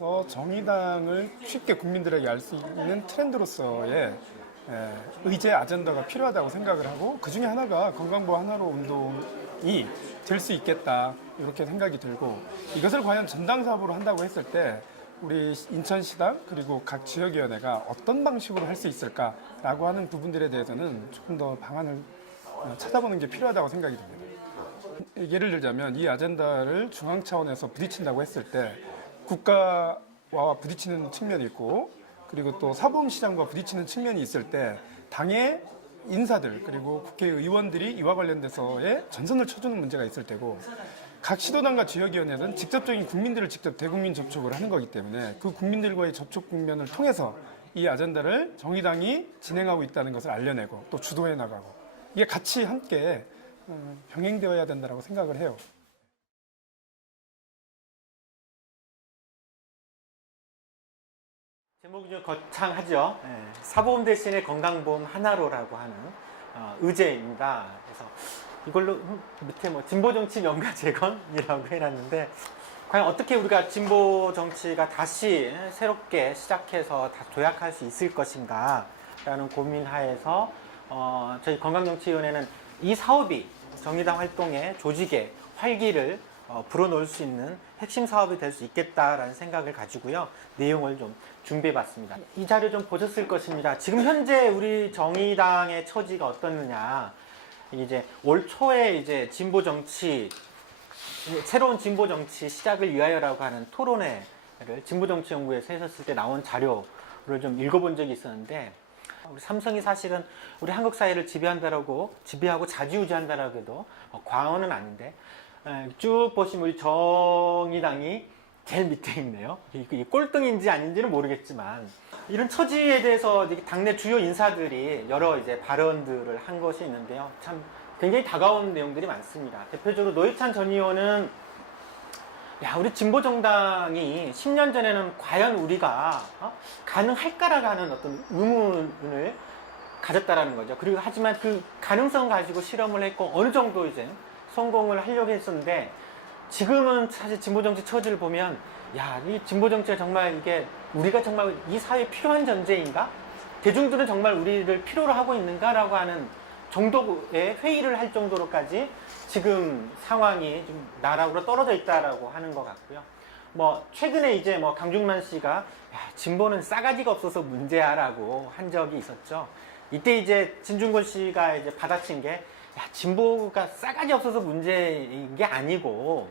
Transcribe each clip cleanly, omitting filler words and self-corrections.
정치에서 정의당을 쉽게 국민들에게 알 수 있는 트렌드로서의 의제 아젠다가 필요하다고 생각을 하고, 그 중에 하나가 건강보호 하나로 운동이 될 수 있겠다, 이렇게 생각이 들고, 이것을 과연 전당 사업으로 한다고 했을 때 우리 인천시당 그리고 각 지역위원회가 어떤 방식으로 할 수 있을까라고 하는 부분들에 대해서는 조금 더 방안을 찾아보는 게 필요하다고 생각이 듭니다. 예를 들자면 이 아젠다를 중앙 차원에서 부딪힌다고 했을 때 국가와 부딪히는 측면이 있고, 그리고 또 사법시장과 부딪히는 측면이 있을 때 당의 인사들 그리고 국회의원들이 이와 관련돼서의 전선을 쳐주는 문제가 있을 테고, 각 시도당과 지역위원회는 직접적인 국민들을 직접 대국민 접촉을 하는 거기 때문에 그 국민들과의 접촉 국면을 통해서 이 아젠다를 정의당이 진행하고 있다는 것을 알려내고 또 주도해 나가고, 이게 같이 함께 병행되어야 된다고 생각을 해요. 제목이 좀 거창하죠. 사보험 대신에 건강보험 하나로라고 하는 의제입니다. 그래서 이걸로 밑에 뭐 진보정치 명가재건이라고 해놨는데, 과연 어떻게 우리가 진보정치가 다시 새롭게 시작해서 다 도약할 수 있을 것인가 라는 고민하에서 저희 건강정치위원회는 이 사업이 정의당 활동의 조직의 활기를 불어넣을 수 있는 핵심 사업이 될 수 있겠다라는 생각을 가지고요, 내용을 좀 준비해봤습니다. 이 자료 좀 보셨을 것입니다. 지금 현재 우리 정의당의 처지가 어떻느냐, 이제 올 초에 이제 진보 정치, 새로운 진보 정치 시작을 위하여라고 하는 토론회를 진보정치연구에서 했었을 때 나온 자료를 좀 읽어본 적이 있었는데, 우리 삼성이 사실은 우리 한국 사회를 지배하고 좌지우지한다라고 해도 과언은 아닌데, 쭉 보시면 우리 정의당이 제일 밑에 있네요. 이게 꼴등인지 아닌지는 모르겠지만, 이런 처지에 대해서 당내 주요 인사들이 여러 이제 발언들을 한 것이 있는데요. 참 굉장히 다가온 내용들이 많습니다. 대표적으로 노회찬 전 의원은, 야, 우리 진보정당이 10년 전에는 과연 우리가 가능할까라고 하는 어떤 의문을 가졌다라는 거죠. 그리고 하지만 그 가능성 가지고 실험을 했고 어느 정도 이제 성공을 하려고 했었는데, 지금은 사실 진보정치 처지를 보면, 야, 이 진보정치가 정말 이게 우리가 정말 이 사회에 필요한 존재인가? 대중들은 정말 우리를 필요로 하고 있는가라고 하는 정도의 회의를 할 정도로까지 지금 상황이 좀 나락으로 떨어져 있다라고 하는 것 같고요. 뭐 최근에 이제 뭐 강중만 씨가, 야, 진보는 싸가지가 없어서 문제야라고 한 적이 있었죠. 이때 이제 진중권 씨가 이제 받아친 게, 야, 진보가 싸가지 없어서 문제인 게 아니고,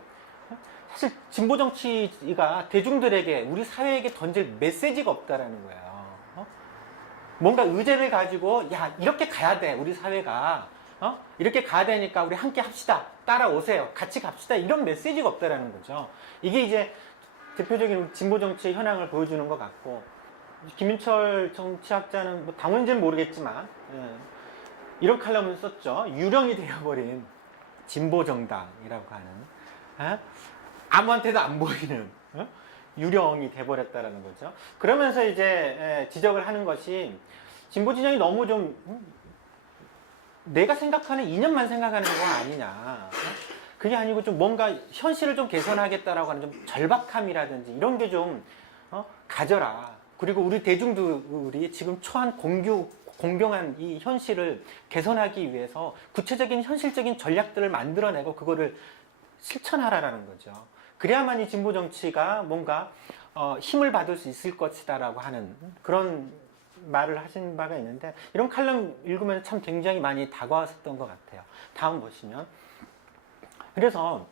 사실 진보 정치가 대중들에게, 우리 사회에게 던질 메시지가 없다라는 거예요. 뭔가 의제를 가지고, 야, 이렇게 가야 돼, 우리 사회가. 이렇게 가야 되니까 우리 함께 합시다. 따라오세요. 같이 갑시다. 이런 메시지가 없다라는 거죠. 이게 이제 대표적인 진보 정치의 현황을 보여주는 것 같고, 김인철 정치학자는 뭐 당원인지는 모르겠지만, 이런 칼럼을 썼죠. 유령이 되어버린 진보정당이라고 하는, 아무한테도 안 보이는 유령이 돼버렸다라는 거죠. 그러면서 이제 지적을 하는 것이, 진보 진영이 너무 좀 내가 생각하는 이념만 생각하는 거 아니냐. 그게 아니고 좀 뭔가 현실을 좀 개선하겠다라고 하는 좀 절박함이라든지 이런 게 좀 가져라. 그리고 우리 대중들이 지금 처한 공경한 이 현실을 개선하기 위해서 구체적인 현실적인 전략들을 만들어내고 그거를 실천하라는 거죠. 그래야만 이 진보 정치가 뭔가 힘을 받을 수 있을 것이다라고 하는 그런 말을 하신 바가 있는데, 이런 칼럼 읽으면 참 굉장히 많이 다가왔었던 것 같아요. 다음 보시면, 그래서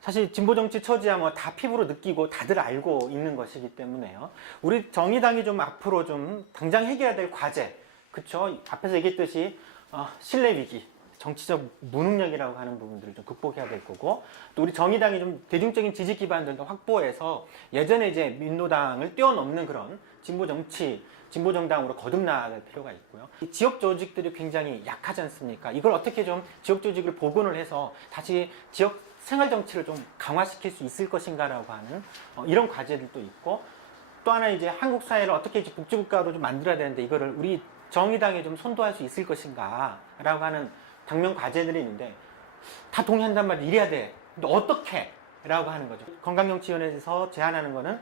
사실 진보 정치 처지야 뭐 다 피부로 느끼고 다들 알고 있는 것이기 때문에요. 우리 정의당이 좀 앞으로 좀 당장 해결해야 될 과제, 그쵸? 앞에서 얘기했듯이 신뢰 위기, 정치적 무능력이라고 하는 부분들을 좀 극복해야 될 거고, 또 우리 정의당이 좀 대중적인 지지 기반들도 확보해서 예전에 이제 민노당을 뛰어넘는 그런 진보 정치, 진보 정당으로 거듭나갈 필요가 있고요. 이 지역 조직들이 굉장히 약하지 않습니까? 이걸 어떻게 좀 지역 조직을 복원을 해서 다시 지역 생활 정치를 좀 강화시킬 수 있을 것인가라고 하는 이런 과제들도 있고, 또 하나 이제 한국 사회를 어떻게 이제 복지국가로 좀 만들어야 되는데 이거를 우리 정의당에 좀 선도할 수 있을 것인가라고 하는 당면 과제들이 있는데, 다 동의한단 말이야. 이래야 돼. 근데 어떻게? 라고 하는 거죠. 건강정치위원회에서 제안하는 거는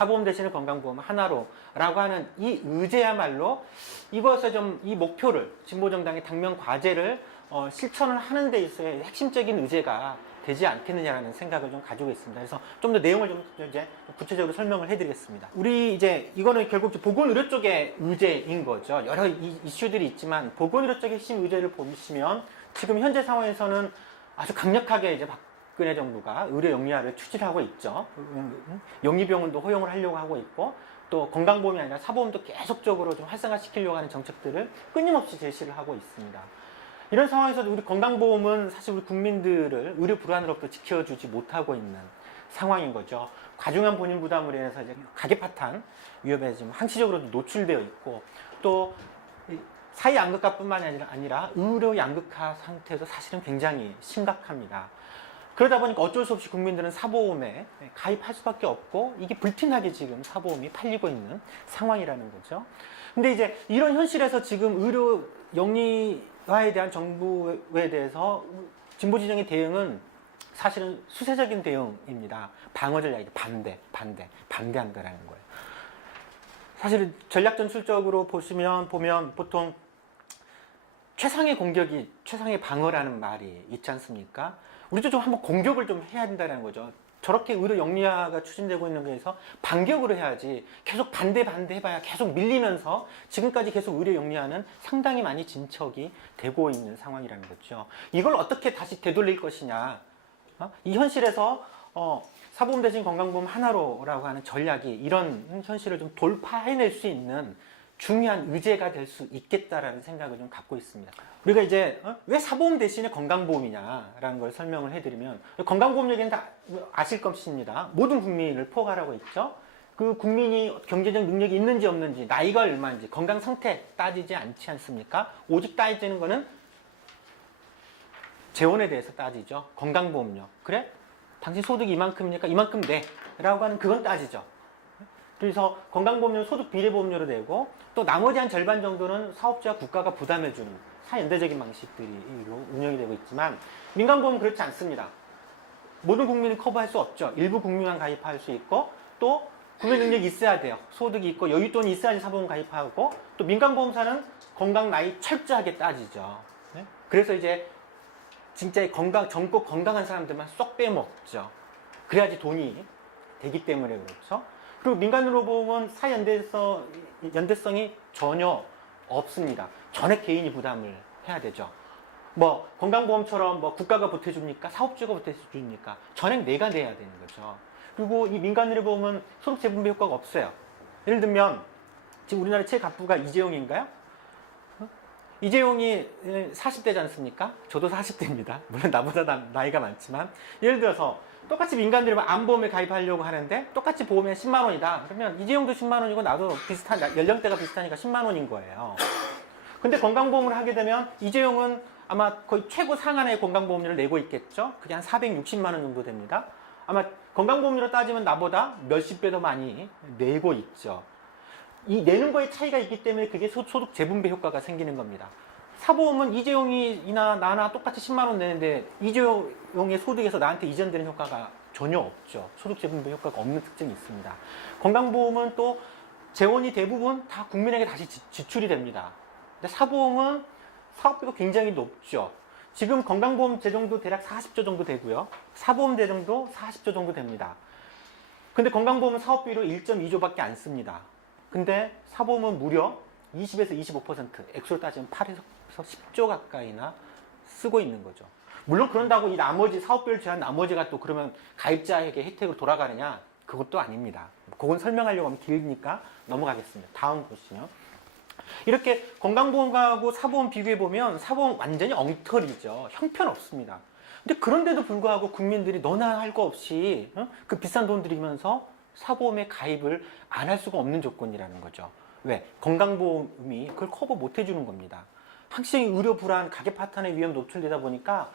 사보험 대신에 건강보험 하나로라고 하는 이 의제야말로 이것에 좀 이 목표를 진보정당의 당면 과제를 실천을 하는 데 있어서의 핵심적인 의제가 되지 않겠느냐라는 생각을 좀 가지고 있습니다. 그래서 좀 더 내용을 좀 이제 구체적으로 설명을 해드리겠습니다. 우리 이제 이거는 결국 보건의료 쪽의 의제인 거죠. 여러 이슈들이 있지만 보건의료 쪽의 핵심 의제를 보시면 지금 현재 상황에서는 아주 강력하게 이제 박근혜 정부가 의료 영리화를 추진하고 있죠. 영리병원도 허용을 하려고 하고 있고 또 건강보험이 아니라 사보험도 계속적으로 좀 활성화시키려고 하는 정책들을 끊임없이 제시를 하고 있습니다. 이런 상황에서도 우리 건강보험은 사실 우리 국민들을 의료 불안으로부터 지켜주지 못하고 있는 상황인 거죠. 과중한 본인 부담으로 인해서 이제 가계 파탄 위협에 지금 항시적으로도 노출되어 있고 또 사회 양극화뿐만 아니라 의료 양극화 상태도 사실은 굉장히 심각합니다. 그러다 보니까 어쩔 수 없이 국민들은 사보험에 가입할 수밖에 없고 이게 불티나게 지금 사보험이 팔리고 있는 상황이라는 거죠. 근데 이제 이런 현실에서 지금 의료 영리화에 대한 정부에 대해서 진보 진영의 대응은 사실은 수세적인 대응입니다. 방어를 이야기 반대한다라는 거예요. 사실 전략 전술적으로 보면 보통 최상의 공격이 최상의 방어라는 말이 있지 않습니까? 우리도 좀 한번 공격을 좀 해야 된다는 거죠. 저렇게 의료 영리화가 추진되고 있는 거에서 반격으로 해야지 계속 반대 해봐야 계속 밀리면서 지금까지 계속 의료 영리화는 상당히 많이 진척이 되고 있는 상황이라는 거죠. 이걸 어떻게 다시 되돌릴 것이냐. 이 현실에서 사보험 대신 건강보험 하나로라고 하는 전략이 이런 현실을 좀 돌파해낼 수 있는 중요한 의제가 될 수 있겠다라는 생각을 좀 갖고 있습니다. 우리가 이제 왜 사보험 대신에 건강보험이냐라는 걸 설명을 해드리면 건강보험 얘기는 다 아실 것입니다. 모든 국민을 포괄하고 있죠. 그 국민이 경제적 능력이 있는지 없는지 나이가 얼마인지 건강 상태 따지지 않지 않습니까? 오직 따지는 거는 재원에 대해서 따지죠. 건강보험료. 그래? 당신 소득이 이만큼이니까 이만큼 내 라고 하는 그건 따지죠. 그래서 건강보험료는 소득 비례보험료로 내고 또 나머지 한 절반 정도는 사업자와 국가가 부담해주는 사연대적인 방식들이 운영이 되고 있지만 민간보험은 그렇지 않습니다. 모든 국민을 커버할 수 없죠. 일부 국민만 가입할 수 있고 또 구매 능력이 있어야 돼요. 소득이 있고 여윳돈이 있어야지 사보험 가입하고 또 민간보험사는 건강 나이 철저하게 따지죠. 네? 그래서 이제 진짜 젊고 건강한 사람들만 쏙 빼먹죠. 그래야지 돈이 되기 때문에 그렇죠. 그리고 민간으로 보면 연대성이 전혀 없습니다. 전액 개인이 부담을 해야 되죠. 뭐 건강보험처럼 뭐 국가가 보태줍니까? 사업주가 보태줍니까? 전액 내가 내야 되는 거죠. 그리고 이 민간으로 보면 소득 재분배 효과가 없어요. 예를 들면 지금 우리나라 최갑부가 이재용인가요? 이재용이 40대지 않습니까? 저도 40대입니다. 물론 나보다 나이가 많지만 예를 들어서 똑같이 민간들이 암보험에 가입하려고 하는데 똑같이 보험이 10만 원이다. 그러면 이재용도 10만 원이고 나도 비슷한 연령대가 비슷하니까 10만 원인 거예요. 근데 건강보험을 하게 되면 이재용은 아마 거의 최고 상한의 건강보험료를 내고 있겠죠. 그게 한 460만 원 정도 됩니다. 아마 건강보험료로 따지면 나보다 몇십 배 더 많이 내고 있죠. 이 내는 거에 차이가 있기 때문에 그게 소득 재분배 효과가 생기는 겁니다. 사보험은 이재용이나 나나 똑같이 10만 원 내는데 이재용의 소득에서 나한테 이전되는 효과가 전혀 없죠. 소득 재분배 효과가 없는 특징이 있습니다. 건강보험은 또 재원이 대부분 다 국민에게 다시 지출이 됩니다. 근데 사보험은 사업비가 굉장히 높죠. 지금 건강보험 재정도 대략 40조 정도 되고요. 사보험 재정도 40조 정도 됩니다. 근데 건강보험은 사업비로 1.2조밖에 안 씁니다. 근데 사보험은 무려 20에서 25% 액수로 따지면 8에서 10조 가까이나 쓰고 있는 거죠. 물론 그런다고 이 나머지 사업비를 제한 나머지가 또 그러면 가입자에게 혜택으로 돌아가느냐? 그것도 아닙니다. 그건 설명하려고 하면 길니까 넘어가겠습니다. 다음 보시면 이렇게 건강보험하고 사보험 비교해보면 사보험 완전히 엉터리죠. 형편없습니다. 근데 그런데도 불구하고 국민들이 너나 할 거 없이 그 비싼 돈 들이면서 사보험에 가입을 안 할 수가 없는 조건이라는 거죠. 왜? 건강보험이 그걸 커버 못 해주는 겁니다. 항상 의료 불안, 가계 파탄의 위험 노출되다 보니까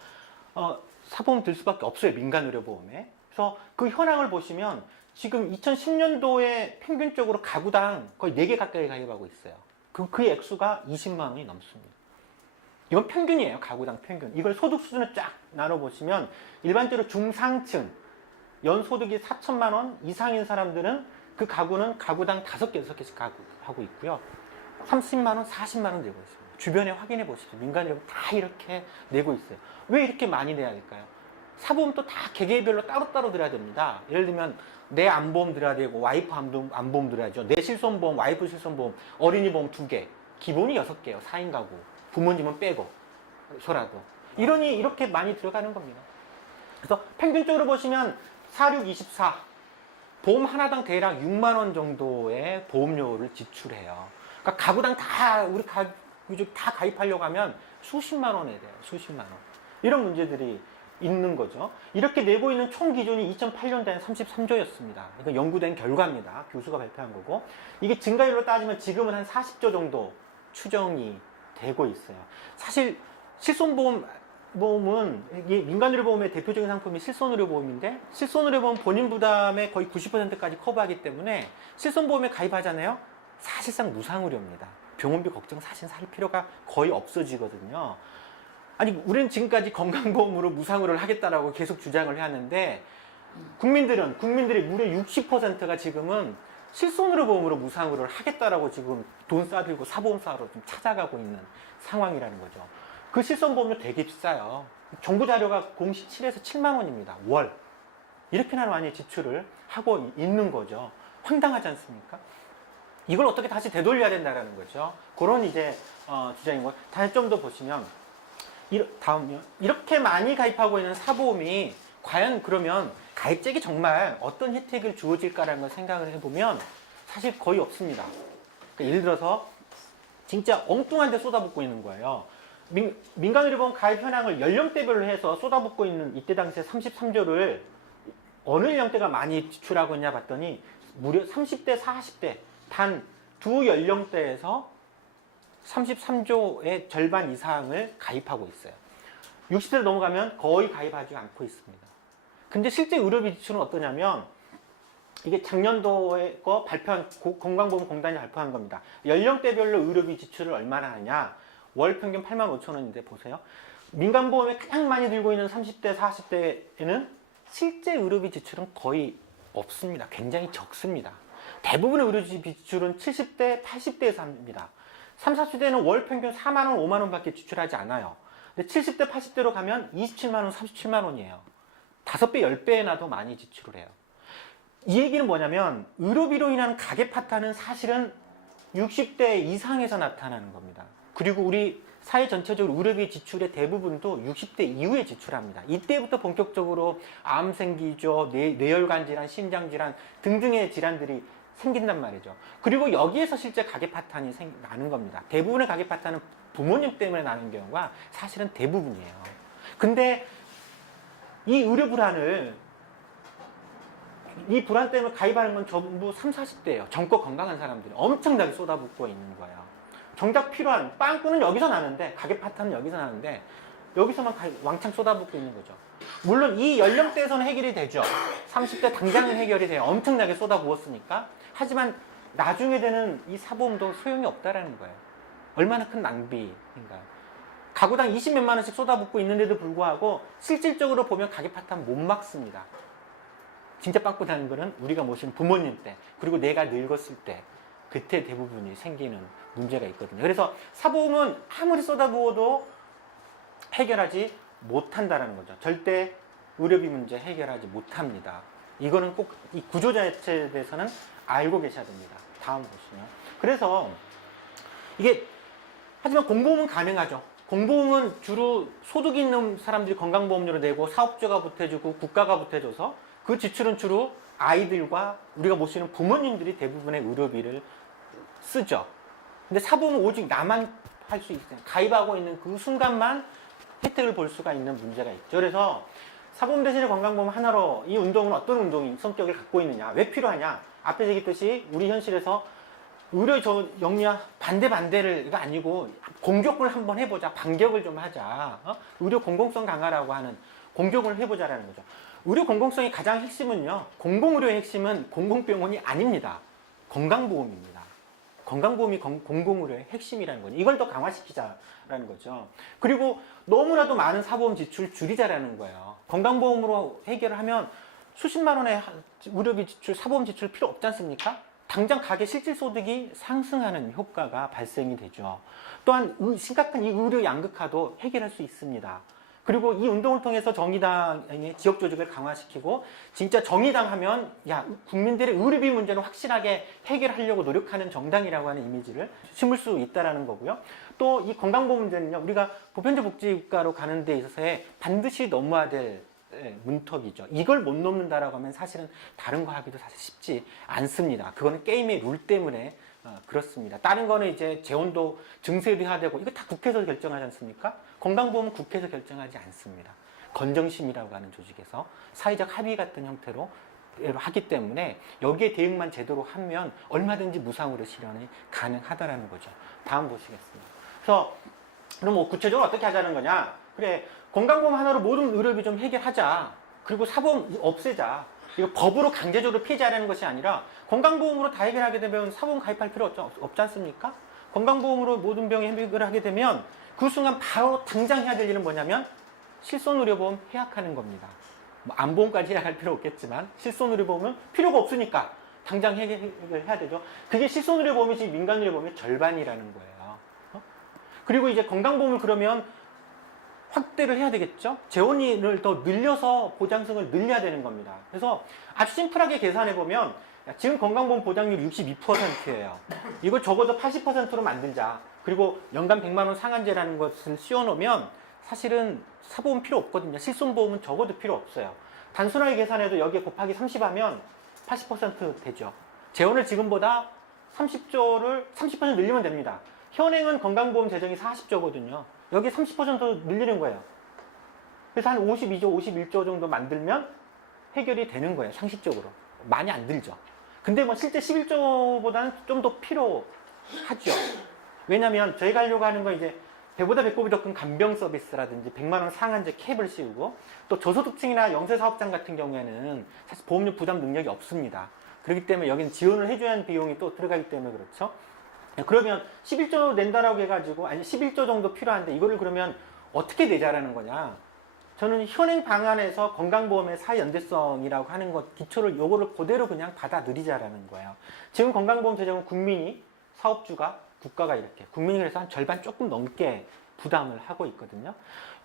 사보험 들 수밖에 없어요. 민간 의료보험에. 그래서 그 현황을 보시면 지금 2010년도에 평균적으로 가구당 거의 4개 가까이 가입하고 있어요. 그 액수가 20만 원이 넘습니다. 이건 평균이에요. 가구당 평균. 이걸 소득 수준을 쫙 나눠보시면 일반적으로 중상층, 연소득이 4천만 원 이상인 사람들은 그 가구는 가구당 5개, 6개씩 하고 있고요. 30만 원, 40만 원 내고 있습니다. 주변에 확인해 보십시오. 민간요금 다 이렇게 내고 있어요. 왜 이렇게 많이 내야 될까요? 사보험도 다 개개별로 따로따로 들어야 됩니다. 예를 들면 내 안보험 들어야 되고 와이프 안보험 들어야죠. 내 실손보험, 와이프 실손보험, 어린이 보험 2개. 기본이 6개예요. 4인 가구. 부모님은 빼고 소라도. 이러니 이렇게 많이 들어가는 겁니다. 그래서 평균적으로 보시면 4624 보험 하나당 대략 6만 원 정도의 보험료를 지출해요. 그러니까 가구당 다 우리 가족 다 가입하려고 하면 수십만 원에 돼요. 수십만 원. 이런 문제들이 있는 거죠. 이렇게 내고 있는 총 기준이 2008년도에 33조였습니다. 이건 연구된 결과입니다. 교수가 발표한 거고. 이게 증가율로 따지면 지금은 한 40조 정도 추정이 되고 있어요. 사실 실손보험은 이게 민간의료보험의 대표적인 상품이 실손의료보험인데 실손의료보험 본인 부담의 거의 90%까지 커버하기 때문에 실손보험에 가입하잖아요. 사실상 무상의료입니다. 병원비 걱정 사실 할 필요가 거의 없어지거든요. 아니 우리는 지금까지 건강보험으로 무상의료를 하겠다라고 계속 주장을 해왔는데 국민들이 무려 60%가 지금은 실손의료보험으로 무상의료를 하겠다라고 지금 돈 싸들고 사보험사로 좀 찾아가고 있는 상황이라는 거죠. 그 실손보험료 되게 비싸요. 정부 자료가 공시 7에서 7만 원입니다. 월. 이렇게나 많이 지출을 하고 있는 거죠. 황당하지 않습니까? 이걸 어떻게 다시 되돌려야 된다는 거죠. 그런 이제 주장인 거예요. 다시 좀 더 보시면 다음요. 이렇게 많이 가입하고 있는 사보험이 과연 그러면 가입자에게 정말 어떤 혜택을 주어질까라는 걸 생각을 해보면 사실 거의 없습니다. 그러니까 예를 들어서 진짜 엉뚱한 데 쏟아붓고 있는 거예요. 민간의료보험 가입 현황을 연령대별로 해서 쏟아붓고 있는 이때 당시에 33조를 어느 연령대가 많이 지출하고 있냐 봤더니 무려 30대, 40대 단 두 연령대에서 33조의 절반 이상을 가입하고 있어요. 60세를 넘어가면 거의 가입하지 않고 있습니다. 근데 실제 의료비 지출은 어떠냐면 이게 작년도에 발표한 건강보험공단이 발표한 겁니다. 연령대별로 의료비 지출을 얼마나 하냐. 월 평균 8만 5천 원인데 보세요. 민간보험에 가장 많이 들고 있는 30대, 40대에는 실제 의료비 지출은 거의 없습니다. 굉장히 적습니다. 대부분의 의료비 지출은 70대, 80대에서 합니다. 3, 40대는 월 평균 4만 원, 5만 원밖에 지출하지 않아요. 근데 70대, 80대로 가면 27만 원, 37만 원이에요. 5배, 10배나 더 많이 지출을 해요. 이 얘기는 뭐냐면 의료비로 인한 가계 파탄은 사실은 60대 이상에서 나타나는 겁니다. 그리고 우리 사회 전체적으로 의료비 지출의 대부분도 60대 이후에 지출합니다. 이때부터 본격적으로 암 생기죠, 뇌혈관 질환, 심장 질환 등등의 질환들이 생긴단 말이죠. 그리고 여기에서 실제 가계 파탄이 나는 겁니다. 대부분의 가계 파탄은 부모님 때문에 나는 경우가 사실은 대부분이에요. 근데 이 의료 불안을 이 불안 때문에 가입하는 건 전부 30, 40대예요. 젊고 건강한 사람들이 엄청나게 쏟아붓고 있는 거예요. 정작 필요한 빵꾸는 여기서 나는데 가계 파탄은 여기서 나는데 여기서만 왕창 쏟아붓고 있는 거죠. 물론 이 연령대에서는 해결이 되죠. 30대 당장은 해결이 돼요. 엄청나게 쏟아부었으니까. 하지만 나중에 되는 이 사보험도 소용이 없다라는 거예요. 얼마나 큰 낭비인가요? 가구당 20몇만 원씩 쏟아붓고 있는데도 불구하고 실질적으로 보면 가계 파탄 못 막습니다. 진짜 빵꾸 나는 거는 우리가 모신 부모님 때 그리고 내가 늙었을 때 그때 대부분이 생기는 문제가 있거든요. 그래서 사보험은 아무리 쏟아부어도 해결하지 못한다는 거죠. 절대 의료비 문제 해결하지 못합니다. 이거는 꼭 이 구조 자체에 대해서는 알고 계셔야 됩니다. 다음 보시면. 그래서 이게 하지만 공보험은 가능하죠. 공보험은 주로 소득 있는 사람들이 건강보험료를 내고 사업주가 보태주고 국가가 보태줘서 그 지출은 주로 아이들과 우리가 모시는 부모님들이 대부분의 의료비를 쓰죠. 근데 사보험은 오직 나만 할 수 있어요. 가입하고 있는 그 순간만 혜택을 볼 수가 있는 문제가 있죠. 그래서 사보험 대신에 건강보험 하나로 이 운동은 어떤 운동인 성격을 갖고 있느냐, 왜 필요하냐. 앞에 얘기했듯이 우리 현실에서 의료 영리화 반대가 아니고 공격을 한번 해보자. 반격을 좀 하자. 의료 공공성 강화라고 하는 공격을 해보자라는 거죠. 의료 공공성의 가장 핵심은요. 공공의료의 핵심은 공공병원이 아닙니다. 건강보험입니다. 건강보험이 공공의료의 핵심이라는 거죠. 이걸 더 강화시키자라는 거죠. 그리고 너무나도 많은 사보험 지출 줄이자라는 거예요. 건강보험으로 해결을 하면 수십만 원의 의료비 지출, 사보험 지출 필요 없지 않습니까? 당장 가계 실질소득이 상승하는 효과가 발생이 되죠. 또한 심각한 이 의료 양극화도 해결할 수 있습니다. 그리고 이 운동을 통해서 정의당의 지역 조직을 강화시키고 진짜 정의당 하면 야 국민들의 의료비 문제는 확실하게 해결하려고 노력하는 정당이라고 하는 이미지를 심을 수 있다는 거고요. 또 이 건강보험 문제는요. 우리가 보편적 복지국가로 가는 데 있어서의 반드시 넘어야 될 문턱이죠. 이걸 못 넘는다라고 하면 사실은 다른 거 하기도 사실 쉽지 않습니다. 그거는 게임의 룰 때문에 그렇습니다. 다른 거는 이제 재원도 증세도 해야 되고 이거 다 국회에서 결정하지 않습니까? 건강보험은 국회에서 결정하지 않습니다. 건정심이라고 하는 조직에서 사회적 합의 같은 형태로 하기 때문에 여기에 대응만 제대로 하면 얼마든지 무상으로 실현이 가능하다라는 거죠. 다음 보시겠습니다. 그래서 그럼 뭐 구체적으로 어떻게 하자는 거냐? 그래 건강보험 하나로 모든 의료비 좀 해결하자. 그리고 사보험 없애자. 이거 법으로 강제적으로 폐지하려는 것이 아니라 건강보험으로 다 해결하게 되면 사보험 가입할 필요 없지 않습니까? 건강보험으로 모든 병에 해결을 하게 되면 그 순간 바로 당장 해야 될 일은 뭐냐면 실손의료보험 해약하는 겁니다. 뭐 안보험까지 해약할 필요 없겠지만 실손의료보험은 필요가 없으니까 당장 해결해야 되죠. 그게 실손의료보험이 지금 민간의료보험의 절반이라는 거예요. 그리고 이제 건강보험을 그러면 확대를 해야 되겠죠? 재원을 더 늘려서 보장성을 늘려야 되는 겁니다. 그래서 아주 심플하게 계산해보면 지금 건강보험 보장률 62%예요. 이걸 적어도 80%로 만들자. 그리고 연간 100만 원 상한제라는 것을 씌워놓으면 사실은 사보험 필요 없거든요. 실손보험은 적어도 필요 없어요. 단순하게 계산해도 여기에 곱하기 30 하면 80% 되죠. 재원을 지금보다 30조를 30% 늘리면 됩니다. 현행은 건강보험 재정이 40조거든요. 여기 30% 늘리는 거예요. 그래서 한 52조, 51조 정도 만들면 해결이 되는 거예요. 상식적으로. 많이 안 들죠. 근데 뭐 실제 11조보다는 좀 더 필요하죠. 왜냐면 저희가 하려고 하는 건 이제 배보다 배꼽이 더 큰 간병 서비스라든지 100만 원 상한제 캡을 씌우고 또 저소득층이나 영세 사업장 같은 경우에는 사실 보험료 부담 능력이 없습니다. 그렇기 때문에 여기는 지원을 해줘야 하는 비용이 또 들어가기 때문에 그렇죠. 그러면 11조 낸다라고 해가지고 아니 11조 정도 필요한데 이거를 그러면 어떻게 내자라는 거냐? 저는 현행 방안에서 건강보험의 사연대성이라고 하는 것 기초를 요거를 그대로 그냥 받아들이자라는 거예요. 지금 건강보험 재정은 국민이 사업주가 국가가 이렇게 국민이 그래서 한 절반 조금 넘게 부담을 하고 있거든요.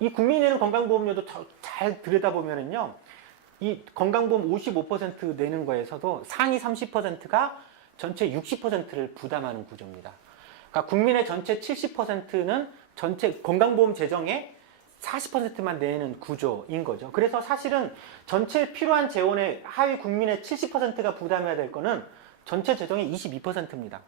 이 국민이 내는 건강보험료도 잘 들여다보면은요. 이 건강보험 55% 내는 거에서도 상위 30%가 전체 60%를 부담하는 구조입니다. 그러니까 국민의 전체 70%는 전체 건강보험 재정의 40%만 내는 구조인 거죠. 그래서 사실은 전체 필요한 재원의 하위 국민의 70%가 부담해야 될 거는 전체 재정의 22%입니다.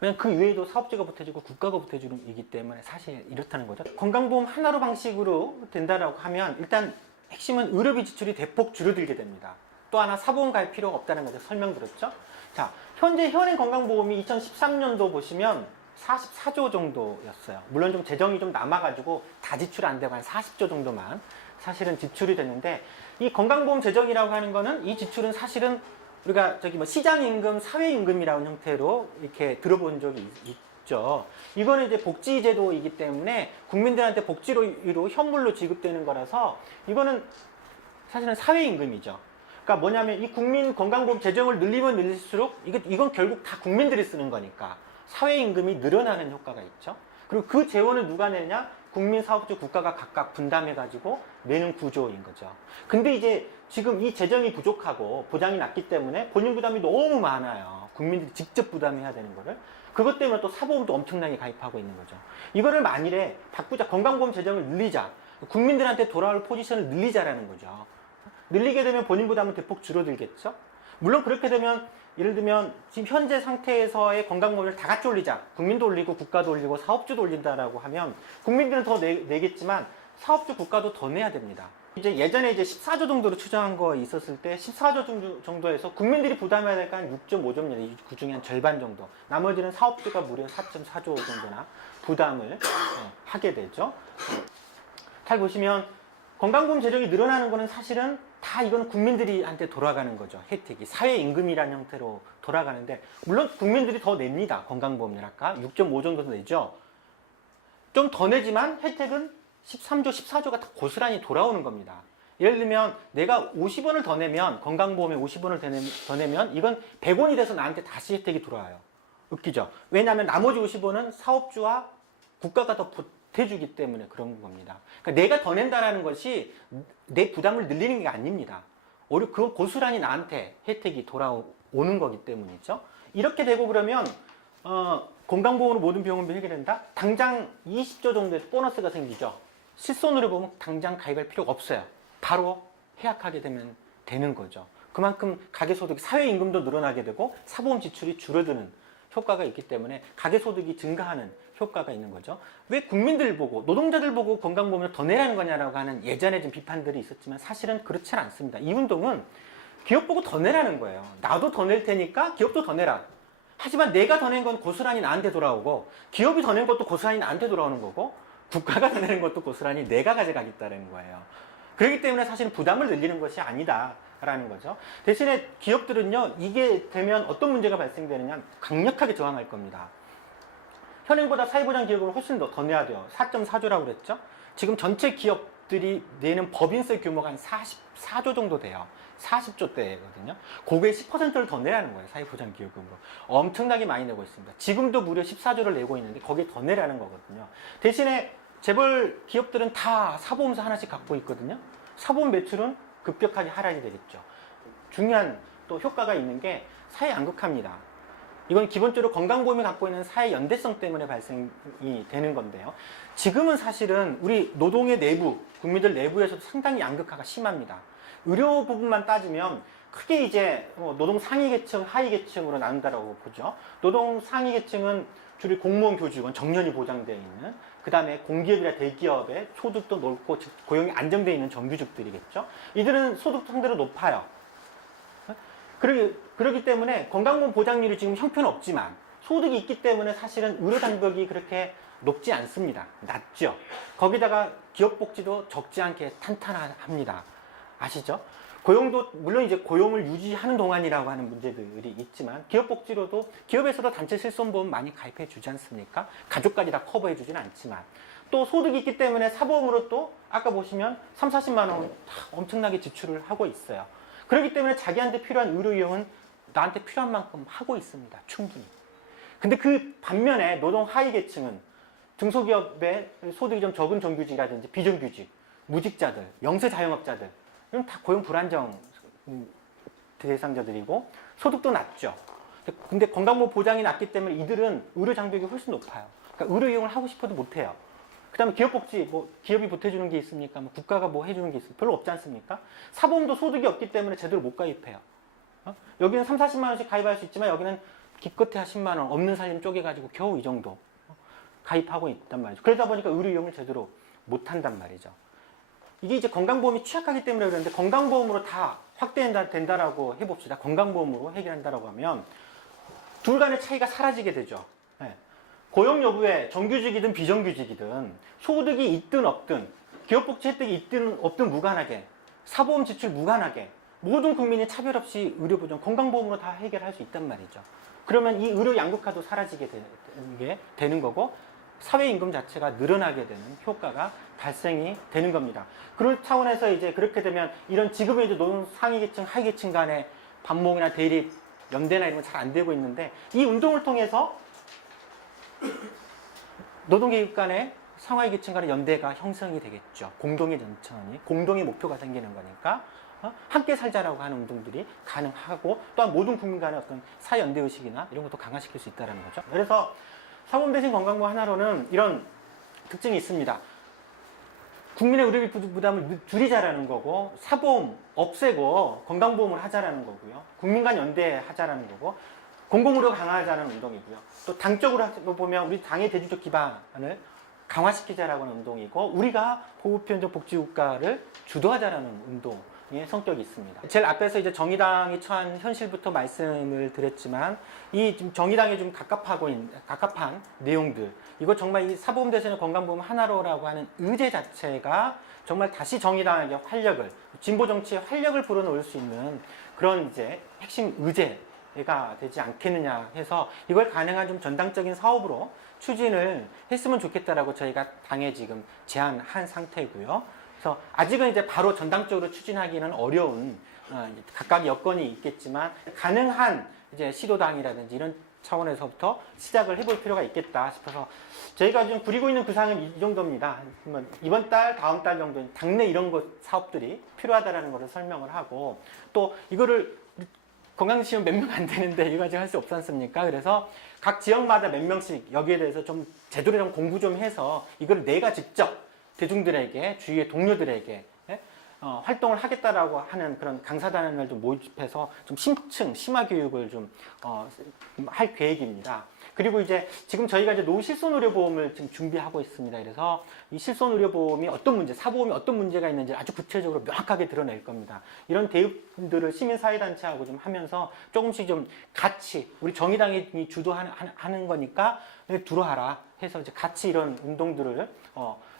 왜냐면 그 외에도 사업주가 보태주고 국가가 보태주는 이기 때문에 사실 이렇다는 거죠. 건강보험 하나로 방식으로 된다라고 하면 일단 핵심은 의료비 지출이 대폭 줄어들게 됩니다. 또 하나 사보험 갈 필요가 없다는 거죠. 설명드렸죠. 자, 현재 현행 건강보험이 2013년도 보시면 44조 정도였어요. 물론 좀 재정이 좀 남아가지고 다 지출 안 되고 한 40조 정도만 사실은 지출이 됐는데 이 건강보험 재정이라고 하는 거는 이 지출은 사실은 우리가 저기 뭐 시장임금, 사회임금이라는 형태로 이렇게 들어본 적이 있죠. 이거는 이제 복지제도이기 때문에 국민들한테 복지로 현물로 지급되는 거라서 이거는 사실은 사회임금이죠. 그러니까 뭐냐면 이 국민 건강보험 재정을 늘리면 늘릴수록 이건 결국 다 국민들이 쓰는 거니까 사회임금이 늘어나는 효과가 있죠. 그리고 그 재원을 누가 내냐? 국민, 사업주, 국가가 각각 분담해가지고 내는 구조인 거죠. 근데 이제 지금 이 재정이 부족하고 보장이 낮기 때문에 본인 부담이 너무 많아요. 국민들이 직접 부담해야 되는 거를. 그것 때문에 또 사보험도 엄청나게 가입하고 있는 거죠. 이거를 만일에 바꾸자, 건강보험 재정을 늘리자, 국민들한테 돌아올 포지션을 늘리자라는 거죠. 늘리게 되면 본인 부담은 대폭 줄어들겠죠. 물론 그렇게 되면 예를 들면 지금 현재 상태에서의 건강보험을 다 같이 올리자. 국민도 올리고 국가도 올리고 사업주도 올린다라고 하면 국민들은 더 내겠지만 사업주 국가도 더 내야 됩니다. 이제 예전에 이제 14조 정도로 추정한 거 있었을 때 14조 정도에서 국민들이 부담해야 될 거 한 6.5조 내지 그 중에 한 절반 정도. 나머지는 사업주가 무려 4.4조 정도나 부담을 하게 되죠. 잘 보시면 건강보험 재정이 늘어나는 거는 사실은 다 이건 국민들한테 돌아가는 거죠. 혜택이. 사회임금이라는 형태로 돌아가는데 물론 국민들이 더 냅니다. 건강보험료 아까 6.5 정도 내죠. 좀 더 내지만 혜택은 13조, 14조가 다 고스란히 돌아오는 겁니다. 예를 들면 내가 50원을 더 내면 건강보험에 50원을 더 내면 이건 100원이 돼서 나한테 다시 혜택이 돌아와요. 웃기죠? 왜냐하면 나머지 50원은 사업주와 국가가 더 보태주기 때문에 그런 겁니다. 그러니까 내가 더 낸다는 것이 내 부담을 늘리는 게 아닙니다. 오히려 그건 고스란히 나한테 혜택이 돌아오는 거기 때문이죠. 이렇게 되고 그러면 건강보험으로 모든 비용을 해결된다? 당장 20조 정도의 보너스가 생기죠. 실손으로 보면 당장 가입할 필요가 없어요. 바로 해약하게 되면 되는 거죠. 그만큼 가계소득, 사회임금도 늘어나게 되고 사보험 지출이 줄어드는 효과가 있기 때문에 가계소득이 증가하는 효과가 있는 거죠. 왜 국민들 보고 노동자들 보고 건강보험을 더 내라는 거냐라고 하는 예전에 좀 비판들이 있었지만 사실은 그렇지 않습니다. 이 운동은 기업 보고 더 내라는 거예요. 나도 더 낼 테니까 기업도 더 내라. 하지만 내가 더 낸 건 고스란히 나한테 돌아오고 기업이 더 낸 것도 고스란히 나한테 돌아오는 거고 국가가 더 내는 것도 고스란히 내가 가져가겠다는 거예요. 그렇기 때문에 사실은 부담을 늘리는 것이 아니다라는 거죠. 대신에 기업들은요, 이게 되면 어떤 문제가 발생되느냐, 강력하게 저항할 겁니다. 현행보다 사회보장기업으로 훨씬 더 내야 돼요. 4.4조라고 그랬죠. 지금 전체 기업들이 내는 법인세 규모가 한 44조 정도 돼요. 40조대거든요. 그거의 10%를 더 내라는 거예요. 사회보장기업으로. 엄청나게 많이 내고 있습니다. 지금도 무려 14조를 내고 있는데 거기에 더 내라는 거거든요. 대신에 재벌 기업들은 다 사보험사 하나씩 갖고 있거든요. 사보험 매출은 급격하게 하락이 되겠죠. 중요한 또 효과가 있는 게 사회 양극화입니다. 이건 기본적으로 건강보험이 갖고 있는 사회 연대성 때문에 발생이 되는 건데요. 지금은 사실은 우리 노동의 내부, 국민들 내부에서도 상당히 양극화가 심합니다. 의료 부분만 따지면 크게 이제 노동 상위 계층, 하위 계층으로 나눈다라고 보죠. 노동 상위 계층은 주로 공무원, 교직원, 정년이 보장되어 있는, 그 다음에 공기업이나 대기업의 소득도 높고 고용이 안정되어 있는 정규직들이겠죠. 이들은 소득 상대로 높아요. 그러기 때문에 건강보험 보장률이 지금 형편없지만 소득이 있기 때문에 사실은 의료 장벽이 그렇게 높지 않습니다. 낮죠. 거기다가 기업 복지도 적지 않게 탄탄합니다. 아시죠? 고용도 물론 이제 고용을 유지하는 동안이라고 하는 문제들이 있지만 기업 복지로도 기업에서도 단체 실손보험 많이 가입해 주지 않습니까? 가족까지 다 커버해 주진 않지만 또 소득이 있기 때문에 사보험으로 또 아까 보시면 3, 40만 원 엄청나게 지출을 하고 있어요. 그렇기 때문에 자기한테 필요한 의료 이용은 나한테 필요한 만큼 하고 있습니다. 충분히. 근데 그 반면에 노동 하위 계층은 중소기업의 소득이 좀 적은 정규직이라든지 비정규직, 무직자들, 영세 자영업자들 이건 다 고용 불안정 대상자들이고 소득도 낮죠. 근데 건강보험 보장이 낮기 때문에 이들은 의료 장벽이 훨씬 높아요. 그러니까 의료 이용을 하고 싶어도 못해요. 그 다음에 기업복지, 기업이 보태주는 게 있습니까? 국가가 해주는 게 있습니까? 별로 없지 않습니까? 사보험도 소득이 없기 때문에 제대로 못 가입해요. 여기는 3, 40만 원씩 가입할 수 있지만 여기는 기껏해야 10만 원, 없는 살림 쪼개가지고 겨우 이 정도 가입하고 있단 말이죠. 그러다 보니까 의료 이용을 제대로 못 한단 말이죠. 이게 이제 건강보험이 취약하기 때문에 그러는데 건강보험으로 다 확대된다라고 해봅시다. 건강보험으로 해결한다라고 하면 둘 간의 차이가 사라지게 되죠. 네. 고용 여부에 정규직이든 비정규직이든 소득이 있든 없든 기업복지 혜택이 있든 없든 무관하게 사보험 지출 무관하게 모든 국민이 차별 없이 의료보장 건강보험으로 다 해결할 수 있단 말이죠. 그러면 이 의료 양극화도 사라지게 되는 거고 사회임금 자체가 늘어나게 되는 효과가 발생이 되는 겁니다. 그런 차원에서 이제 그렇게 되면 이런 지금의 이제 노동 상위계층, 하위계층 간의 반목이나 대립, 연대나 이런 건 잘 안 되고 있는데 이 운동을 통해서 노동계급 간의 상하위계층 간의 연대가 형성이 되겠죠. 공동의 전천이, 공동의 목표가 생기는 거니까 함께 살자라고 하는 운동들이 가능하고 또한 모든 국민 간의 어떤 사연대의식이나 이런 것도 강화시킬 수 있다는 거죠. 그래서 사보험 대신 건강보험 하나로는 이런 특징이 있습니다. 국민의 의료비 부담을 줄이자라는 거고 사보험 없애고 건강보험을 하자라는 거고요. 국민 간 연대하자라는 거고 공공의료 강화하자는 운동이고요. 또 당적으로 보면 우리 당의 대주적 기반을 강화시키자라고 하는 운동이고 우리가 보편적 복지국가를 주도하자라는 운동의 성격이 있습니다. 제일 앞에서 이제 정의당이 처한 현실부터 말씀을 드렸지만 이 좀 정의당에 좀 갑갑한 내용들 이거 정말 이 사보험 대신에 건강보험 하나로라고 하는 의제 자체가 정말 다시 정의당에게 활력을 진보 정치의 활력을 불어넣을 수 있는 그런 이제 핵심 의제가 되지 않겠느냐 해서 이걸 가능한 좀 전당적인 사업으로 추진을 했으면 좋겠다라고 저희가 당에 지금 제안한 상태고요. 그래서 아직은 이제 바로 전당적으로 추진하기는 어려운 이제 각각 여건이 있겠지만 가능한 이제 시도당이라든지 이런 차원에서부터 시작을 해볼 필요가 있겠다 싶어서 저희가 지금 부리고 있는 구상은 이 정도입니다. 그러면 이번 달, 다음 달 정도 당내 이런 것 사업들이 필요하다라는 것을 설명을 하고 또 이거를 건강지원 몇 명 안 되는데 이거 아직 할 수 없지 않습니까? 그래서 각 지역마다 몇 명씩 여기에 대해서 좀 제대로 좀 공부 좀 해서 이걸 내가 직접 대중들에게 주위의 동료들에게 활동을 하겠다라고 하는 그런 강사단을 좀 모집해서 좀 심화 교육을 좀 할 계획입니다. 그리고 이제 지금 저희가 이제 노후 실손의료보험을 지금 준비하고 있습니다. 그래서 이 실손의료보험이 어떤 문제, 사보험이 어떤 문제가 있는지 아주 구체적으로 명확하게 드러낼 겁니다. 이런 대응들을 시민사회단체하고 좀 하면서 조금씩 좀 같이 우리 정의당이 주도하는 거니까 들어와라 해서 이제 같이 이런 운동들을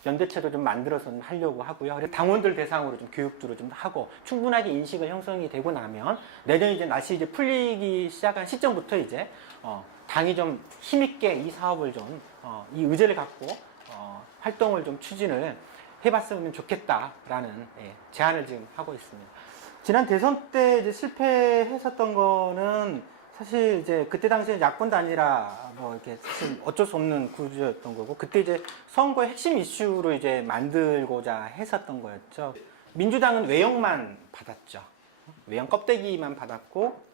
연대체도 좀 만들어서 하려고 하고요. 그래서 당원들 대상으로 좀 교육들을 좀 하고 충분하게 인식을 형성이 되고 나면 내년 이제 날씨 이제 풀리기 시작한 시점부터 이제 당이 좀 힘있게 이 사업을 좀 이 의제를 갖고 활동을 좀 추진을 해봤으면 좋겠다라는 제안을 지금 하고 있습니다. 지난 대선 때 이제 실패했었던 거는 사실 이제 그때 당시에 야권도 아니라 뭐 이렇게 사실 어쩔 수 없는 구조였던 거고 그때 이제 선거의 핵심 이슈로 이제 만들고자 했었던 거였죠. 민주당은 외형만 받았죠. 외형 껍데기만 받았고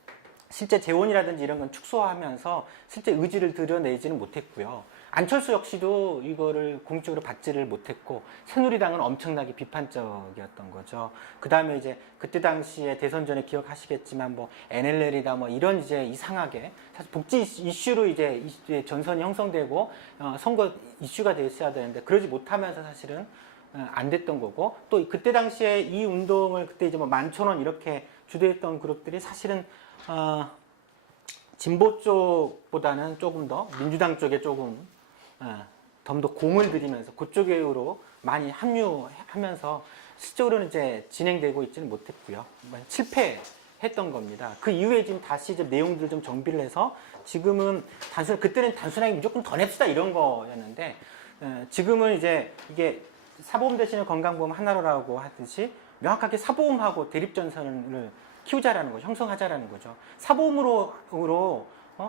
실제 재원이라든지 이런 건 축소하면서 실제 의지를 드러내지는 못했고요. 안철수 역시도 이거를 공식적으로 받지를 못했고 새누리당은 엄청나게 비판적이었던 거죠. 그 다음에 이제 그때 당시에 대선 전에 기억하시겠지만 뭐 NLL이다 뭐 이런 이제 이상하게 사실 복지 이슈로 이제 전선이 형성되고 선거 이슈가 되었어야 되는데 그러지 못하면서 사실은 안 됐던 거고 또 그때 당시에 이 운동을 그때 이제 뭐 11,000원 이렇게 주도했던 그룹들이 사실은 진보 쪽보다는 조금 더 민주당 쪽에 조금 좀 더 공을 들이면서 그쪽으로 많이 합류하면서 실적으로는 이제 진행되고 있지는 못했고요. 실패했던 겁니다. 그 이후에 지금 다시 이제 내용들을 좀 정비를 해서 지금은 그때는 단순하게 무조건 더 냅시다 이런 거였는데 지금은 이제 이게 사보험 대신에 건강보험 하나로라고 하듯이 명확하게 사보험하고 대립전선을 키우자라는 거죠. 형성하자라는 거죠. 사보험으로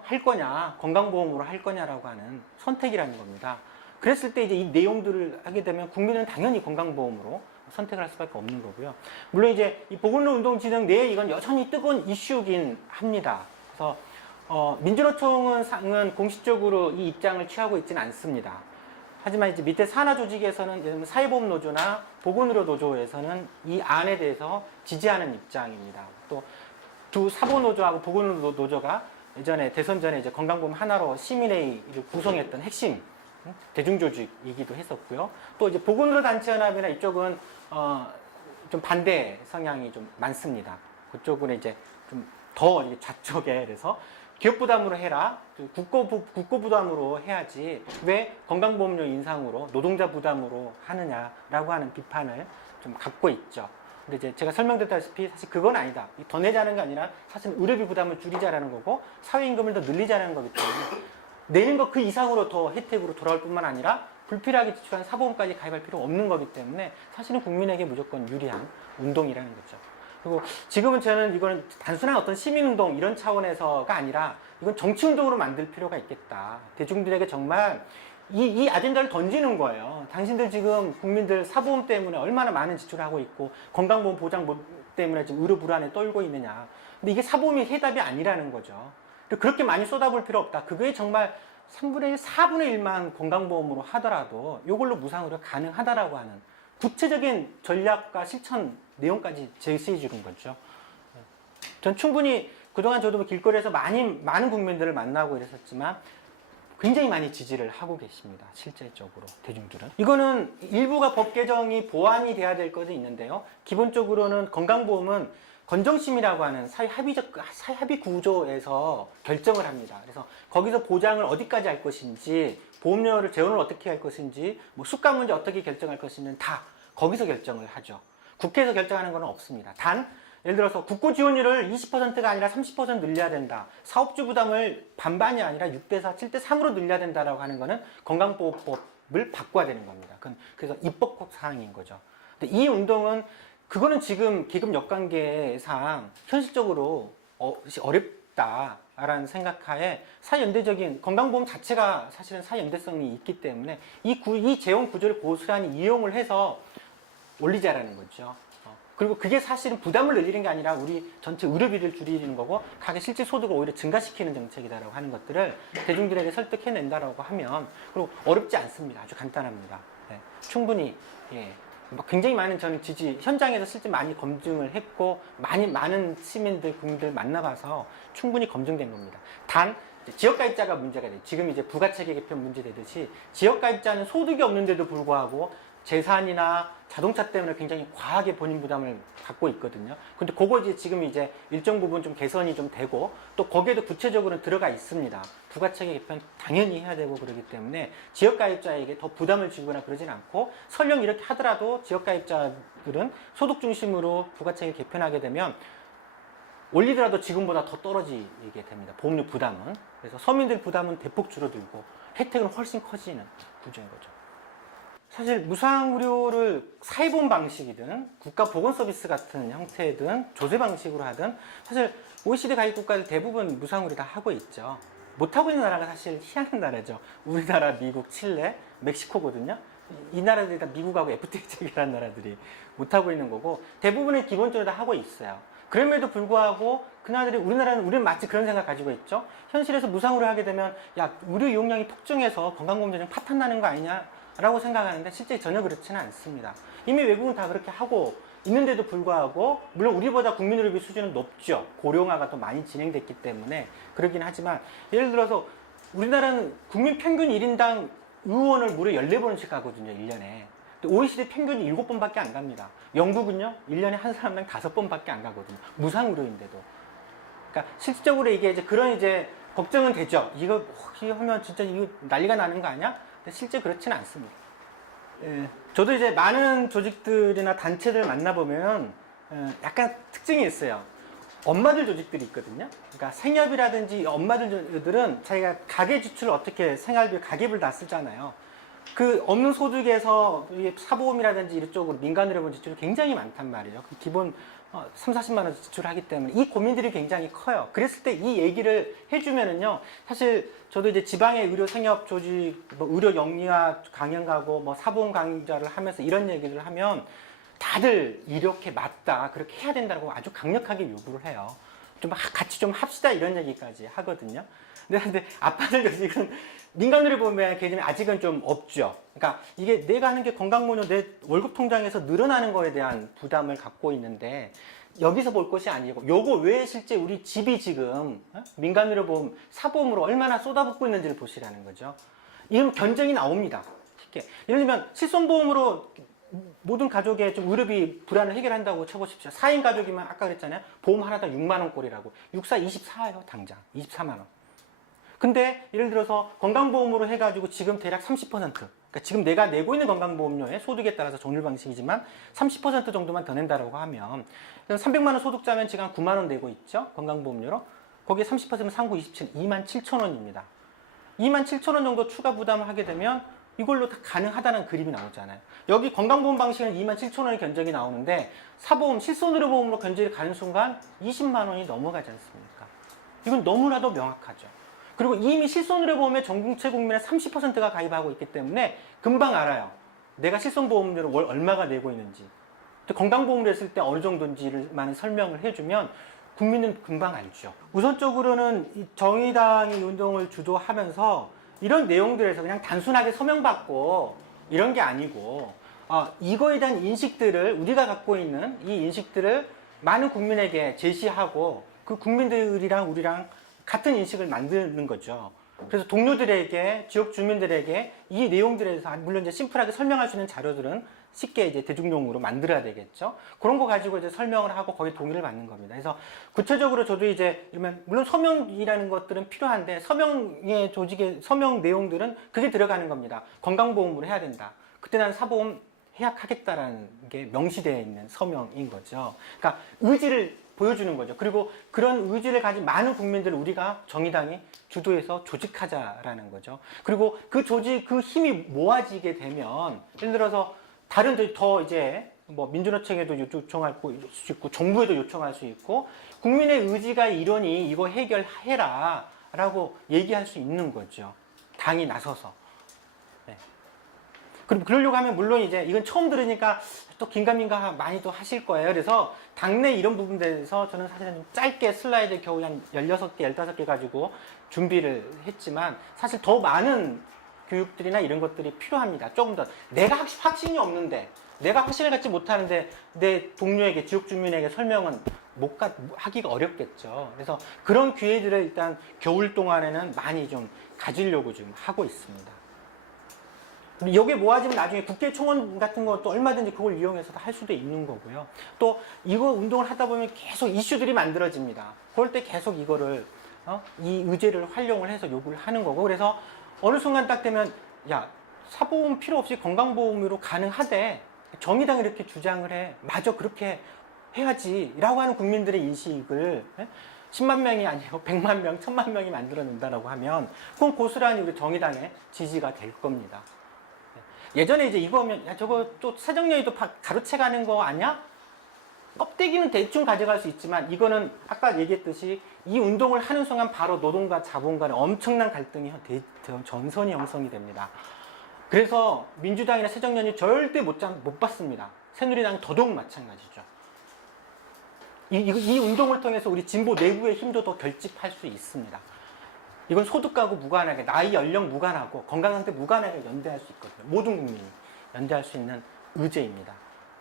할 거냐, 건강보험으로 할 거냐라고 하는 선택이라는 겁니다. 그랬을 때 이제 이 내용들을 하게 되면 국민은 당연히 건강보험으로 선택을 할 수밖에 없는 거고요. 물론 이제 이 보건운동진흥 내에 이건 여전히 뜨거운 이슈긴 합니다. 그래서 민주노총은 공식적으로 이 입장을 취하고 있지는 않습니다. 하지만 이제 밑에 산하 조직에서는 예를 들면 사회보험노조나 보건의료노조에서는 이 안에 대해서 지지하는 입장입니다. 또 두 사보노조하고 보건의료노조가 예전에 대선 전에 이제 건강보험 하나로 시민회의를 구성했던 핵심 대중조직이기도 했었고요. 또 이제 보건의료단체연합이나 이쪽은 좀 반대 성향이 좀 많습니다. 그쪽은 이제 좀 더 좌쪽에 그래서 기업 부담으로 해라, 국고 부담으로 해야지 왜 건강보험료 인상으로 노동자 부담으로 하느냐라고 하는 비판을 좀 갖고 있죠. 근데 이제 제가 설명드렸다시피 사실 그건 아니다. 더 내자는 게 아니라 사실 의료비 부담을 줄이자라는 거고 사회임금을 더 늘리자는 거기 때문에 내는 거 그 이상으로 더 혜택으로 돌아올 뿐만 아니라 불필요하게 지출한 사보험까지 가입할 필요 없는 거기 때문에 사실은 국민에게 무조건 유리한 운동이라는 거죠. 그리고 지금은 저는 이거는 단순한 어떤 시민운동 이런 차원에서가 아니라 이건 정치운동으로 만들 필요가 있겠다. 대중들에게 정말 이 아젠다를 던지는 거예요. 당신들 지금 국민들 사보험 때문에 얼마나 많은 지출을 하고 있고 건강보험 보장 때문에 지금 의료 불안에 떨고 있느냐. 근데 이게 사보험이 해답이 아니라는 거죠. 그렇게 많이 쏟아볼 필요 없다. 그거에 정말 3분의 1, 4분의 1만 건강보험으로 하더라도 이걸로 무상으로 가능하다라고 하는 구체적인 전략과 실천 내용까지 제시해 주는 거죠. 전 충분히 그동안 저도 길거리에서 많은 국민들을 만나고 이랬었지만 굉장히 많이 지지를 하고 계십니다. 실질적으로 대중들은. 이거는 일부가 법 개정이 보완이 돼야 될 것은 있는데요. 기본적으로는 건강보험은 건정심이라고 하는 사회 합의 구조에서 결정을 합니다. 그래서 거기서 보장을 어디까지 할 것인지, 보험료를 재원을 어떻게 할 것인지, 뭐 수가 문제 어떻게 결정할 것인지는 다 거기서 결정을 하죠. 국회에서 결정하는 건 없습니다. 단 예를 들어서 국고 지원율을 20%가 아니라 30% 늘려야 된다. 사업주 부담을 반반이 아니라 6대4, 7대3으로 늘려야 된다라고 하는 거는 건강보험법을 바꿔야 되는 겁니다. 그래서 입법 사항인 거죠. 근데 이 운동은 그거는 지금 계급 역관계상 현실적으로 어렵다라는 생각하에 사연대적인 건강보험 자체가 사실은 사연대성이 있기 때문에 이 재원 구조를 고스란히 이용을 해서 올리자라는 거죠. 그리고 그게 사실은 부담을 늘리는 게 아니라 우리 전체 의료비를 줄이는 거고 각의 실질 소득을 오히려 증가시키는 정책이다라고 하는 것들을 대중들에게 설득해낸다라고 하면 그리고 어렵지 않습니다. 아주 간단합니다. 네, 충분히 굉장히 많은 저는 현장에서 실제 많이 검증을 했고 많은 시민들 국민들 만나봐서 충분히 검증된 겁니다. 단 지역가입자가 문제가 돼요. 지금 이제 부가체계 개편 문제되듯이 지역가입자는 소득이 없는데도 불구하고 재산이나 자동차 때문에 굉장히 과하게 본인 부담을 갖고 있거든요. 근데 그거 지금 이제 일정 부분 좀 개선이 좀 되고 또 거기에도 구체적으로는 들어가 있습니다. 부가체계 개편 당연히 해야 되고 그러기 때문에 지역가입자에게 더 부담을 주거나 그러진 않고 설령 이렇게 하더라도 지역가입자들은 소득 중심으로 부가체계 개편하게 되면 올리더라도 지금보다 더 떨어지게 됩니다. 보험료 부담은. 그래서 서민들 부담은 대폭 줄어들고 혜택은 훨씬 커지는 구조인 거죠. 사실 무상의료를 사회보험 방식이든 국가보건서비스 같은 형태든 조세 방식으로 하든 사실 OECD 가입 국가들 대부분 무상의료 다 하고 있죠. 못하고 있는 나라가 사실 희한한 나라죠. 우리나라, 미국, 칠레, 멕시코거든요. 이 나라들이 다 미국하고 FTA 체결한 나라들이 못하고 있는 거고 대부분은 기본적으로 다 하고 있어요. 그럼에도 불구하고 그 나라들이 우리는 마치 그런 생각 가지고 있죠. 현실에서 무상의료 하게 되면 야 의료 이용량이 폭증해서 건강보험자금 파탄 나는 거 아니냐? 라고 생각하는데 실제 전혀 그렇지는 않습니다. 이미 외국은 다 그렇게 하고 있는데도 불구하고 물론 우리보다 국민의료비 수준은 높죠. 고령화가 더 많이 진행됐기 때문에 그러긴 하지만 예를 들어서 우리나라는 국민 평균 1인당 의원을 무려 14번씩 가거든요. 1년에. OECD 평균이 7번밖에 안 갑니다. 영국은요. 1년에 한 사람당 5번밖에 안 가거든요. 무상의료인데도. 그러니까 실질적으로 이게 이제 그런 이제 걱정은 되죠. 이거 혹시 하면 진짜 이거 난리가 나는 거 아니야? 실제 그렇지는 않습니다. 저도 이제 많은 조직들이나 단체들 만나보면 약간 특징이 있어요. 엄마들 조직들이 있거든요. 그러니까 생협이라든지 엄마들은 자기가 가계 지출을 어떻게 생활비 가계부를 다 쓰잖아요. 그 없는 소득에서 사보험이라든지 이쪽으로 민간의료보험 지출이 굉장히 많단 말이에요. 기본 3, 40만 원 지출하기 때문에 이 고민들이 굉장히 커요. 그랬을 때 이 얘기를 해주면은요, 사실 저도 이제 지방의 의료 생협 조직, 의료 영리화 강연 가고 사보험 강좌를 하면서 이런 얘기를 하면 다들 이렇게 맞다, 그렇게 해야 된다고 아주 강력하게 요구를 해요. 좀 같이 좀 합시다 이런 얘기까지 하거든요. 근데 아빠들 조직은 민간의료보험의 개념이 아직은 좀 없죠. 그러니까 이게 내가 하는 게 건강보험료 내 월급 통장에서 늘어나는 거에 대한 부담을 갖고 있는데 여기서 볼 것이 아니고 요거 왜 실제 우리 집이 지금 민간의료보험 사보험으로 얼마나 쏟아붓고 있는지를 보시라는 거죠. 이런 견적이 나옵니다. 쉽게. 예를 들면 실손보험으로 모든 가족의 좀 의료비 불안을 해결한다고 쳐보십시오. 4인 가족이면 아까 그랬잖아요. 보험 하나당 6만 원 꼴이라고. 64, 24예요 당장. 24만 원. 근데 예를 들어서 건강보험으로 해가지고 지금 대략 30%, 그러니까 지금 내가 내고 있는 건강보험료의 소득에 따라서 종류 방식이지만 30% 정도만 더 낸다라고 하면 300만 원 소득자면 지금 한 9만 원 내고 있죠. 건강보험료로. 거기에 30%면 상구 27, 2만 7천 원입니다. 2만 7천 원 정도 추가 부담을 하게 되면 이걸로 다 가능하다는 그림이 나오잖아요. 여기 건강보험 방식은 2만 7천 원의 견적이 나오는데 사보험, 실손의료보험으로 견적이 가는 순간 20만 원이 넘어가지 않습니까? 이건 너무나도 명확하죠. 그리고 이미 실손의료보험에 전국체 국민의 30%가 가입하고 있기 때문에 금방 알아요. 내가 실손보험료를 월 얼마가 내고 있는지. 건강보험을 했을 때 어느 정도인지를 설명을 해주면 국민은 금방 알죠. 우선적으로는 정의당이 운동을 주도하면서 이런 내용들에서 그냥 단순하게 서명받고 이런 게 아니고 이거에 대한 인식들을 우리가 갖고 있는 이 인식들을 많은 국민에게 제시하고 그 국민들이랑 우리랑 같은 인식을 만드는 거죠. 그래서 동료들에게, 지역 주민들에게 이 내용들에 대해서 물론 이제 심플하게 설명할 수 있는 자료들은 쉽게 이제 대중용으로 만들어야 되겠죠. 그런 거 가지고 이제 설명을 하고 거기에 동의를 받는 겁니다. 그래서 구체적으로 저도 이제 이러면 물론 서명이라는 것들은 필요한데 서명의 조직의 서명 내용들은 그게 들어가는 겁니다. 건강보험으로 해야 된다. 그때 난 사보험 해약하겠다라는 게 명시되어 있는 서명인 거죠. 그러니까 의지를 보여주는 거죠. 그리고 그런 의지를 가진 많은 국민들을 우리가 정의당이 주도해서 조직하자라는 거죠. 그리고 그 조직, 그 힘이 모아지게 되면 예를 들어서 다른 더 이제 뭐 민주노총에도 요청할 수 있고 정부에도 요청할 수 있고 국민의 의지가 이러니 이거 해결해라 라고 얘기할 수 있는 거죠. 당이 나서서. 네. 그럼 그러려고 하면 물론 이제 이건 처음 들으니까 또 긴가민가 많이 또 하실 거예요. 그래서 당내 이런 부분에 대해서 저는 사실은 좀 짧게 슬라이드 겨우 한 16개, 15개 가지고 준비를 했지만 사실 더 많은 교육들이나 이런 것들이 필요합니다. 조금 더 내가 확신이 없는데 내가 확신을 갖지 못하는데 내 동료에게 지역 주민에게 설명은 하기가 어렵겠죠. 그래서 그런 기회들을 일단 겨울 동안에는 많이 좀 가지려고 지금 하고 있습니다. 여기에 모아지면 나중에 국회 총원 같은 것도 얼마든지 그걸 이용해서도 할 수도 있는 거고요. 또 이거 운동을 하다 보면 계속 이슈들이 만들어집니다. 그럴 때 계속 이거를 이 의제를 활용을 해서 요구를 하는 거고 그래서 어느 순간 딱 되면 야 사보험 필요 없이 건강보험으로 가능하대. 정의당이 이렇게 주장을 해. 맞아 그렇게 해야지 라고 하는 국민들의 인식을 10만 명이 아니고 100만 명, 1000만 명이 만들어낸다라고 하면 그건 고스란히 우리 정의당의 지지가 될 겁니다. 예전에 이제 이거면 야 저거 또 사정연이도 가로채가는 거 아니야? 껍데기는 대충 가져갈 수 있지만 이거는 아까 얘기했듯이 이 운동을 하는 순간 바로 노동과 자본 간의 엄청난 갈등이 전선이 형성이 됩니다. 그래서 민주당이나 새정년이 절대 못 받습니다. 새누리당은 더더욱 마찬가지죠. 이 운동을 통해서 우리 진보 내부의 힘도 더 결집할 수 있습니다. 이건 소득하고 무관하게, 나이, 연령 무관하고 건강 상태 무관하게 연대할 수 있거든요. 모든 국민이 연대할 수 있는 의제입니다.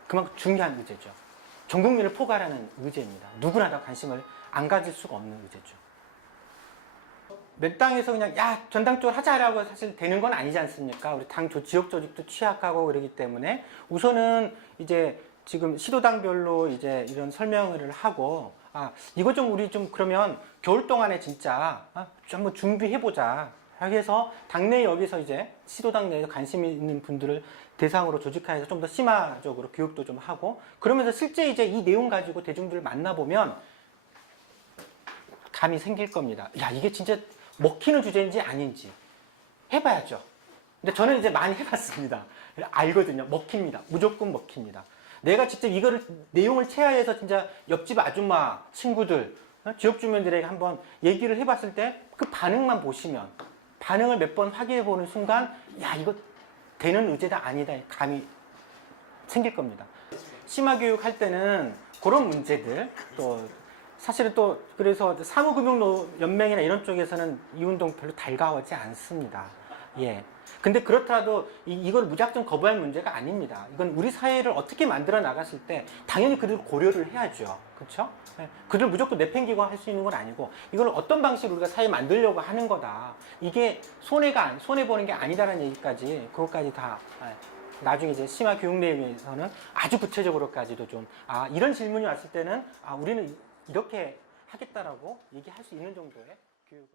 그만큼 중요한 의제죠. 전 국민을 포괄하는 의제입니다. 누구나 다 관심을 안 가질 수가 없는 의제죠. 몇 당에서 그냥 야 전당 쪽으로 하자라고 사실 되는 건 아니지 않습니까? 우리 당 지역 조직도 취약하고 그러기 때문에 우선은 이제 지금 시도당별로 이제 이런 설명을 하고 이거 좀 우리 좀 그러면 겨울 동안에 진짜 좀 한번 준비해보자 해서 당내 여기서 이제 시도당 내에서 관심 있는 분들을 대상으로 조직화해서 좀 더 심화적으로 교육도 좀 하고 그러면서 실제 이제 이 내용 가지고 대중들을 만나보면 감이 생길 겁니다. 야 이게 진짜 먹히는 주제인지 아닌지 해봐야죠. 근데 저는 이제 많이 해봤습니다. 알거든요. 먹힙니다. 무조건 먹힙니다. 내가 직접 이거를 내용을 체화해서 진짜 옆집 아줌마 친구들 지역 주민들에게 한번 얘기를 해봤을 때 그 반응만 보시면 반응을 몇 번 확인해 보는 순간 야 이거 되는 의제다 아니다 감이 생길 겁니다. 심화교육 할 때는 그런 문제들 또 사실은 또 그래서 사무금융연맹이나 이런 쪽에서는 이 운동 별로 달가워하지 않습니다. 예. 근데 그렇더라도 이걸 무작정 거부할 문제가 아닙니다. 이건 우리 사회를 어떻게 만들어 나갔을 때 당연히 그들 고려를 해야죠. 그렇죠? 예. 그들 무조건 내팽기고 할 수 있는 건 아니고 이걸 어떤 방식으로 우리가 사회 만들려고 하는 거다. 이게 손해 보는 게 아니다라는 얘기까지 그것까지 다 나중에 이제 심화 교육 내용에서는 아주 구체적으로까지도 좀 이런 질문이 왔을 때는 우리는 이렇게 하겠다라고 얘기할 수 있는 정도의 교육은